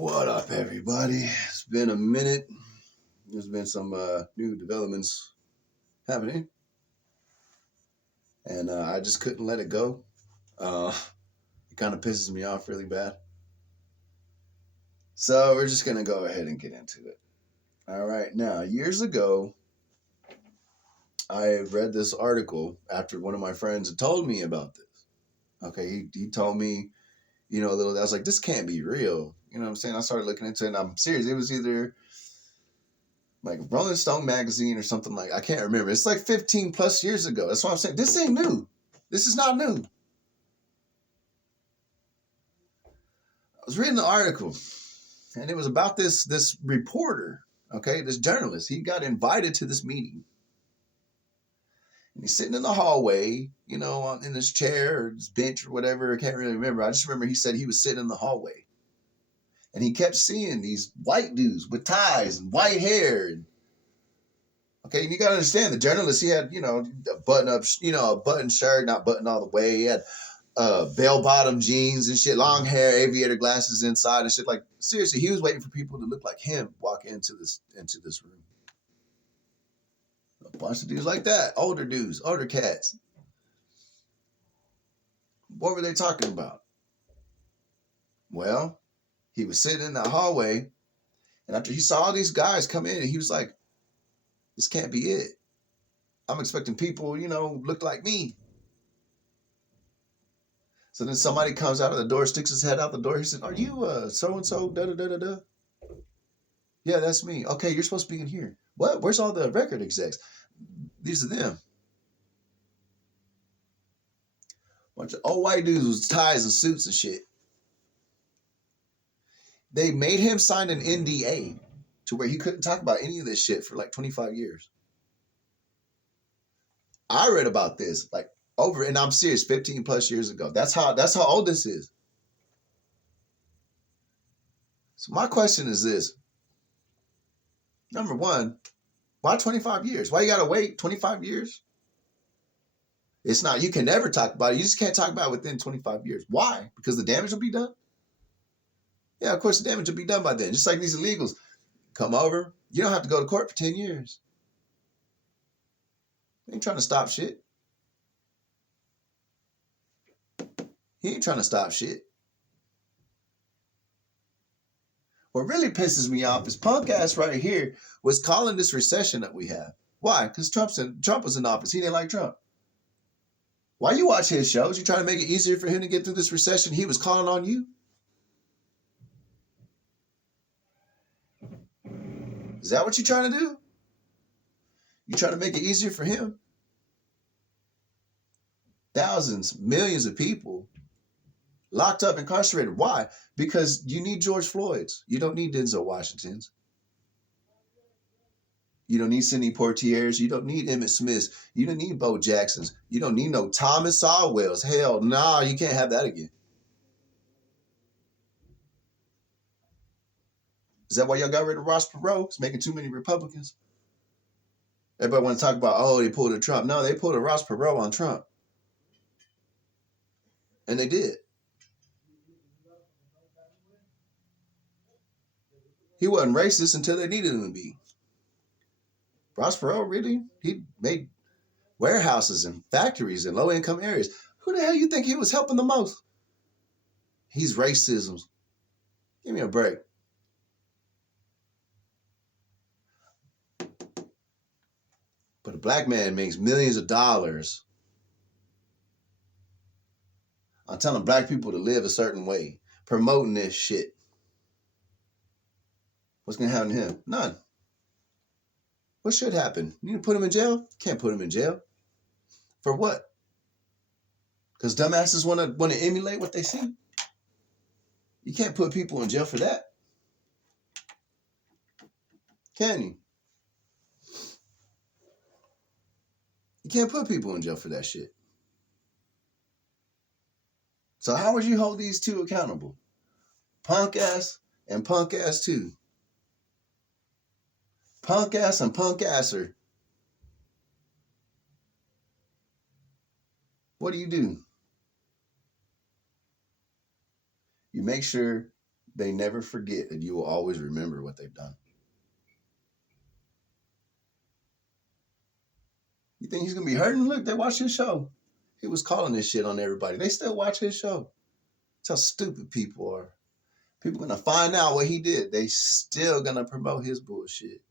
What up, everybody? It's been a minute. There's been some new developments happening, and I just couldn't let it go. It kind of pisses me off really bad. So we're just gonna go ahead and get into it. All right. Now, years ago, I read this article after one of my friends had told me about this. Okay, he told me, a little. I was like, this can't be real. You know what I'm saying? I started looking into it, and I'm serious. It was either like Rolling Stone magazine or something like I can't remember. It's like 15 plus years ago. That's what I'm saying. This ain't new. This is not new. I was reading the article, and it was about this reporter, okay, this journalist. He got invited to this meeting, and he's sitting in the hallway, in his chair or his bench or whatever. I can't really remember. I just remember he said he was sitting in the hallway, and he kept seeing these white dudes with ties and white hair and okay, you gotta understand the journalist. He had, a button up, a button shirt, not buttoned all the way. He had bell bottom jeans and shit, long hair, aviator glasses inside and shit. Like seriously, he was waiting for people to look like him walk into this room. A bunch of dudes like that, older dudes, older cats. What were they talking about? Well, he was sitting in that hallway, and after he saw all these guys come in, he was like, "This can't be it. I'm expecting people, look like me." So then somebody comes out of the door, sticks his head out the door. He said, "Are you so-and-so, da-da-da-da-da?" "Yeah, that's me." "Okay, you're supposed to be in here." "What? Where's all the record execs?" "These are them." Bunch of old white dudes with ties and suits and shit. They made him sign an NDA to where he couldn't talk about any of this shit for like 25 years. I read about this and I'm serious, 15 plus years ago. That's how old this is. So my question is this. Number one, why 25 years? Why you gotta wait 25 years? It's not, you can never talk about it. You just can't talk about it within 25 years. Why? Because the damage will be done? Yeah, of course the damage will be done by then. Just like these illegals come over. You don't have to go to court for 10 years. He ain't trying to stop shit. He ain't trying to stop shit. What really pisses me off is punk ass right here was calling this recession that we have. Why? Because Trump was in office. He didn't like Trump. Why you watch his shows? You trying to make it easier for him to get through this recession? He was calling on you. Is that what you're trying to do? You trying to make it easier for him? Thousands, millions of people locked up, incarcerated. Why? Because you need George Floyd's. You don't need Denzel Washington's. You don't need Sidney Poitiers. You don't need Emmett Smiths. You don't need Bo Jacksons. You don't need no Thomas Sowell's. Hell, nah, you can't have that again. Is that why y'all got rid of Ross Perot? It's making too many Republicans. Everybody want to talk about, oh, they pulled a Trump. No, they pulled a Ross Perot on Trump. And they did. He wasn't racist until they needed him to be. Ross Perot, really? He made warehouses and factories in low-income areas. Who the hell you think he was helping the most? He's racism. Give me a break. But a black man makes millions of dollars on telling black people to live a certain way, promoting this shit. What's going to happen to him? None. What should happen? You need to put him in jail? Can't put him in jail. For what? Because dumbasses want to emulate what they see. You can't put people in jail for that. Can you? You can't put people in jail for that shit. So how would you hold these two accountable? Punk ass and punk ass too. Punk ass and punk asser. What do? You make sure They never forget, and you will always remember what they've done. You think he's gonna be hurting? Look, they watch his show. He was calling this shit on everybody. They still watch his show. That's how stupid people are. People gonna find out what he did. They still gonna promote his bullshit.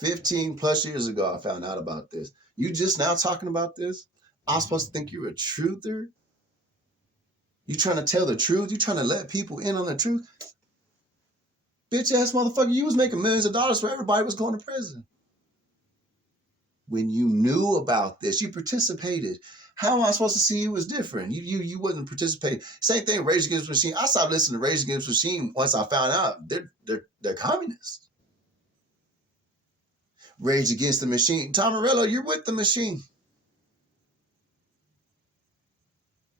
15 plus years ago, I found out about this. You just now talking about this? I'm supposed to think you're a truther? You trying to tell the truth? You trying to let people in on the truth? Bitch ass motherfucker, you was making millions of dollars for everybody was going to prison. When you knew about this, you participated. How am I supposed to see you as different? You wouldn't participate. Same thing, Rage Against the Machine. I stopped listening to Rage Against the Machine once I found out they're communists. Rage Against the Machine. Tom Morello, you're with the machine.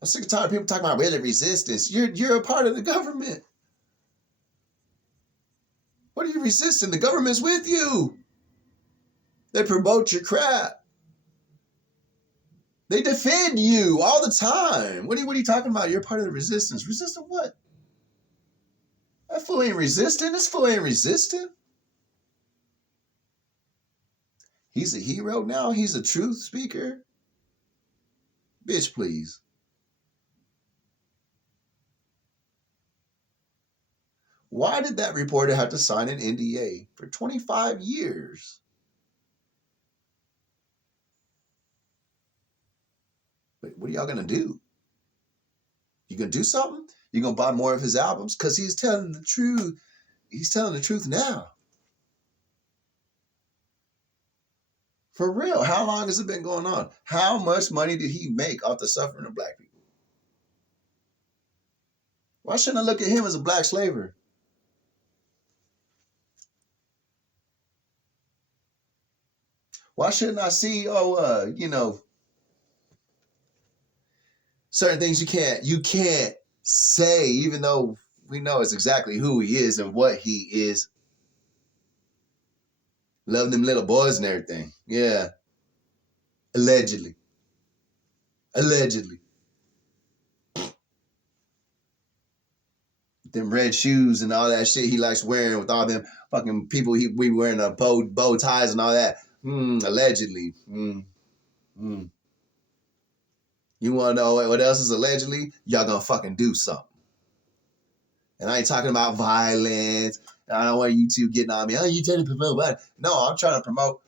I'm sick and tired of people talking about really resistance. You're a part of the government. What are you resisting? The government's with you. They promote your crap. They defend you all the time. What are you talking about? You're part of the resistance. Resisting what? That fool ain't resisting. This fool ain't resisting. He's a hero now. He's a truth speaker. Bitch, please. Why did that reporter have to sign an NDA for 25 years? Wait, what are y'all going to do? You going to do something? You going to buy more of his albums? Because he's telling the truth. He's telling the truth now. For real, how long has it been going on? How much money did he make off the suffering of black people? Why shouldn't I look at him as a black slaver? Why shouldn't I see, certain things you can't say, even though we know it's exactly who he is and what he is. Love them little boys and everything. Yeah. Allegedly. Them red shoes and all that shit he likes wearing with all them fucking people we wearing bow ties and all that. Allegedly. You want to know what else is allegedly? Y'all gonna fucking do something. And I ain't talking about violence. I don't want you two getting on me. Oh, you trying to promote violence? No, I'm trying to promote.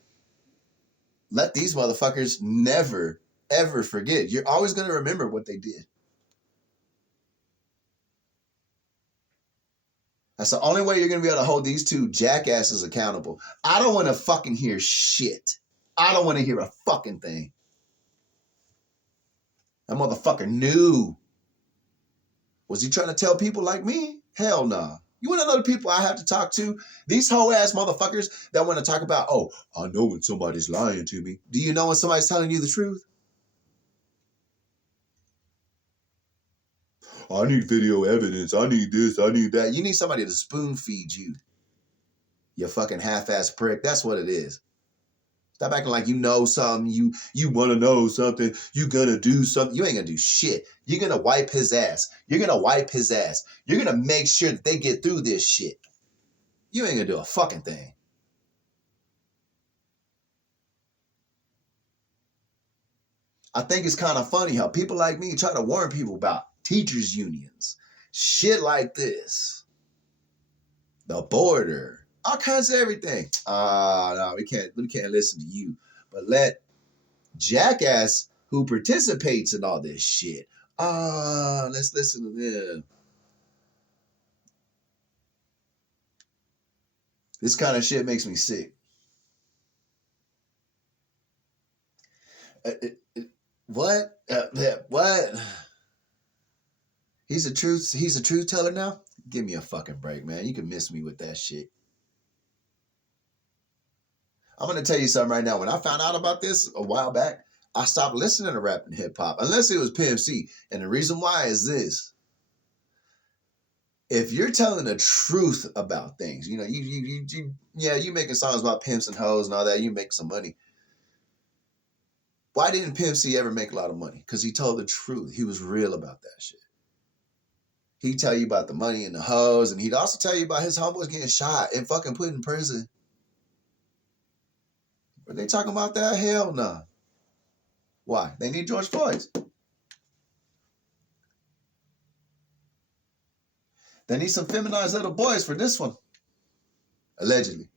Let these motherfuckers never, ever forget. You're always going to remember what they did. That's the only way you're going to be able to hold these two jackasses accountable. I don't want to fucking hear shit. I don't want to hear a fucking thing. That motherfucker knew. Was he trying to tell people like me? Hell no. You want to know the people I have to talk to? These hoe ass motherfuckers that want to talk about, oh, I know when somebody's lying to me. Do you know when somebody's telling you the truth? I need video evidence. I need this. I need that. You need somebody to spoon feed you. You fucking half-ass prick. That's what it is. Stop acting like you know something. You want to know something. You gonna do something. You ain't gonna do shit. You're gonna wipe his ass. You're gonna wipe his ass. You're gonna make sure that they get through this shit. You ain't gonna do a fucking thing. I think it's kind of funny how people like me try to warn people about teachers' unions. Shit like this. The border. All kinds of everything. No, we can't listen to you. But let jackass who participates in all this shit. Let's listen to them. This kind of shit makes me sick. What? What? He's a truth teller now? Give me a fucking break, man. You can miss me with that shit. I'm going to tell you something right now. When I found out about this a while back, I stopped listening to rap and hip hop, unless it was Pimp C. And the reason why is this. If you're telling the truth about things, you making songs about pimps and hoes and all that, you make some money. Why didn't Pimp C ever make a lot of money? Because he told the truth. He was real about that shit. He'd tell you about the money and the hoes, and he'd also tell you about his homeboys getting shot and fucking put in prison. Are they talking about that? Hell no. Nah. Why? They need George Floyd. They need some feminized little boys for this one. Allegedly.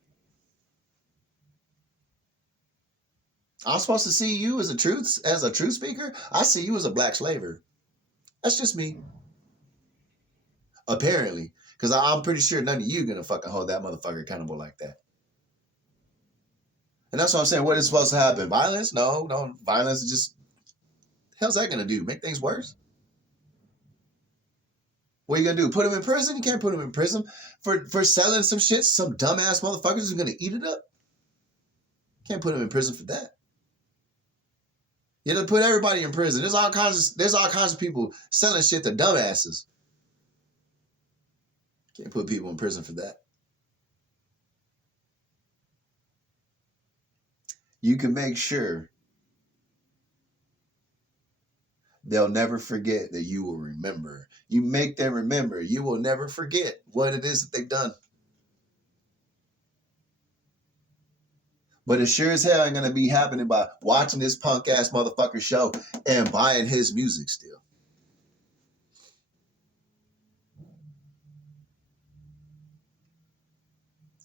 I'm supposed to see you as a truth speaker? I see you as a black slaver. That's just me. Apparently. Because I'm pretty sure none of you gonna fucking hold that motherfucker accountable like that. And that's what I'm saying. What is supposed to happen? Violence? No. Violence is just, hell's that gonna do? Make things worse? What are you gonna do? Put him in prison? You can't put him in prison for selling some shit. Some dumbass motherfuckers who's gonna eat it up. Can't put him in prison for that. You have to put everybody in prison. There's all kinds of people selling shit to dumbasses. Can't put people in prison for that. You can make sure they'll never forget that you will remember. You make them remember. You will never forget what it is that they've done. But it sure as hell ain't going to be happening by watching this punk ass motherfucker show and buying his music still.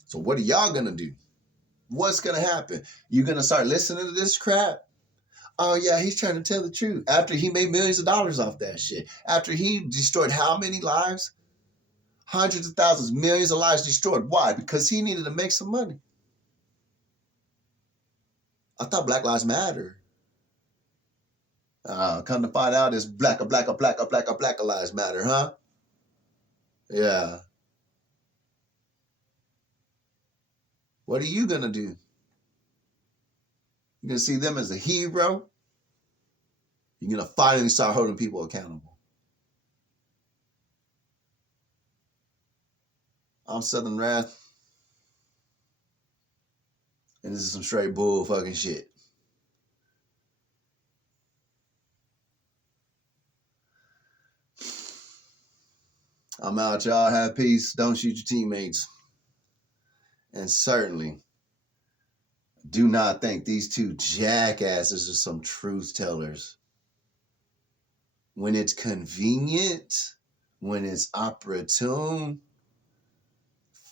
So what are y'all going to do? What's going to happen? You're going to start listening to this crap? Oh, yeah, he's trying to tell the truth. After he made millions of dollars off that shit. After he destroyed how many lives? Hundreds of thousands, millions of lives destroyed. Why? Because he needed to make some money. I thought Black Lives Matter. Come to find out it's Black Lives Matter, huh? Yeah. What are you going to do? You're going to see them as a hero? You're going to finally start holding people accountable. I'm Southern Wrath. And this is some straight bull fucking shit. I'm out, y'all. Have peace. Don't shoot your teammates. And certainly, do not think these two jackasses are some truth tellers. When it's convenient, when it's opportune,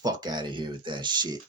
fuck out of here with that shit.